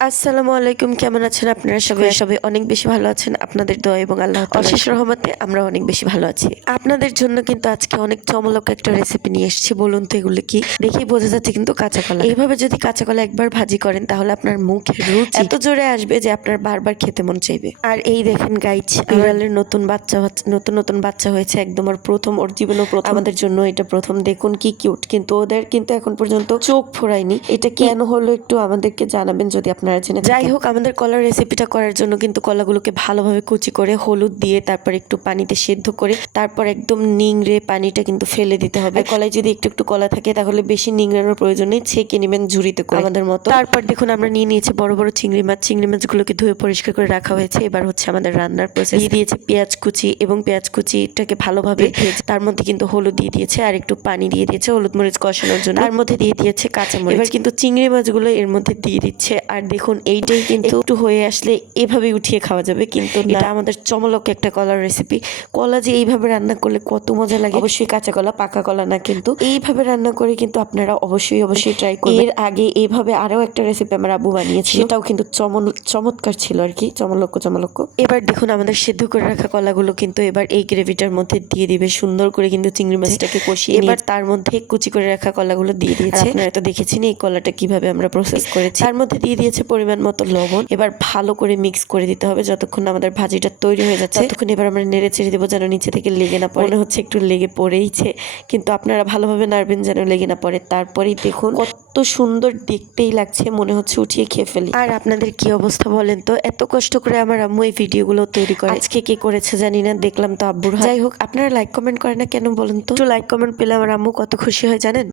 আসসালামু আলাইকুম, কেমন আছেন আপনারা? সবাই অনেক বেশি ভালো আছেন। আপনাদের দোয়া এবং আল্লাহ তাআলার অশেষ রহমতে আমরা অনেক বেশি ভালো আছি। আপনাদের জন্য কিন্তু আজকে অনেক চমৎকার একটা রেসিপি নিয়ে এসেছি। বলুন তো এগুলো কি? দেখেই বোঝা যাচ্ছে কিন্তু কাঁচা কলা। এইভাবে যদি কাঁচা কলা একবার ভাজি করেন তাহলে আপনার মুখের রুচি এত জোরে আসবে যে আপনার বারবার খেতে মন চাইবে। আর এই দেখেন গাইজ, বিড়ালের নতুন বাচ্চা হয়েছে একদম। ওর জীবনে প্রথম, আমাদের জন্য এটা প্রথম। দেখুন কি কিউট, কিন্তু ওদের কিন্তু এখন পর্যন্ত চোখ ফোরায়নি। এটা কেন হলো একটু আমাদেরকে জানাবেন যদি আপনারা জেনে থাকেন। যাই হোক, আমাদের কলার রেসিপিটা করার জন্য কিন্তু কলাগুলোকে ভালোভাবে কুচি করে হলুদ দিয়ে তারপর একটু পানিতে সেদ্ধ করে তারপর একদম নিংড়ে পানিটা কিন্তু ফেলে দিতে হবে। কলায় যদি একটু একটু কলা থাকে তাহলে বেশি নিংড়ানোর প্রয়োজন নেই, ছেঁকে নেবেন ঝুড়িতে করে আমাদের মতো। তারপর দেখুন আমরা নিয়ে নিয়েছি বড় বড় চিংড়ি মাছগুলোকে ধুয়ে পরিষ্কার করে রাখা হয়েছে। এবার হচ্ছে আমাদের রান্নার প্রসেস। দিয়ে দিয়েছে পেঁয়াজ কুচি এবং পেঁয়াজ কুচিটাকে ভালোভাবে ভেজে তার মধ্যে কিন্তু হলুদ দিয়ে দিয়েছে আর একটু পানি দিয়ে দিয়েছে হলুদ মরিচ কষানোর জন্য। তার মধ্যে দিয়ে দিয়েছে কাঁচামরিচ। এবার কিন্তু চিংড়ি মাছগুলো এর মধ্যে দিয়ে দিচ্ছে। আর দেখুন এইটাই কিন্তু একটু হয়ে আসলে এভাবে উঠিয়ে খাওয়া যাবে, কিন্তু এটা আমাদের চমলক একটা কলার রেসিপি। কলা যে এইভাবে রান্না করলে কত মজা লাগে, অবশ্যই কাঁচা কলা, পাকা কলা না, কিন্তু এইভাবে রান্না করে কিন্তু আপনারা অবশ্যই ট্রাই করবেন। এর আগে এইভাবে আরো একটা রেসিপি আমার আব্বু বানিয়েছে, সেটাও কিন্তু চমৎকার ছিল আর কি, চমলক্য। এবার দেখুন আমাদের সিদ্ধ করে রাখা কলাগুলো কিন্তু এবার এই গ্রেভিটার মধ্যে দিয়ে দিবে সুন্দর করে, কিন্তু চিংড়ি মাছটাকে কষিয়ে এবার তার মধ্যে কুচি করে রাখা কলাগুলো দিয়ে দিয়েছে। আপনারা তো দেখেছেন এই কলাটা কিভাবে আমরা প্রসেস করেছি। তার মধ্যে দিয়ে দিয়েছে পরিমাণ মতো লবণ। এবার ভালো করে মিক্স করে দিতে হবে যতক্ষণ আমাদের ভাজিটা তৈরি হয়ে যাচ্ছে ততক্ষণ এবার আমরা নেড়ে চেড়ে দেবো যেন নিচে থেকে লেগে না পড়ে। মনে হচ্ছে একটু লেগে পড়েইছে, কিন্তু আপনারা ভালোভাবে নাড়বেন যেন লেগে না পড়ে। তারপরেই দেখুন কত সুন্দর দেখতেই লাগছে, মনে হচ্ছে উঠিয়ে খেয়ে ফেলি। আর আপনাদের কি অবস্থা বলেন তো? এত কষ্ট করে আমার আম্মু এই ভিডিওগুলো তৈরি করে, আজকে কে করেছে জানি না, দেখলাম তো আব্বুর। যাই হোক, আপনারা লাইক কমেন্ট করেন না কেন বলেন তো? একটু লাইক কমেন্ট পেলে আমার আম্মু কত খুশি হয় জানেন।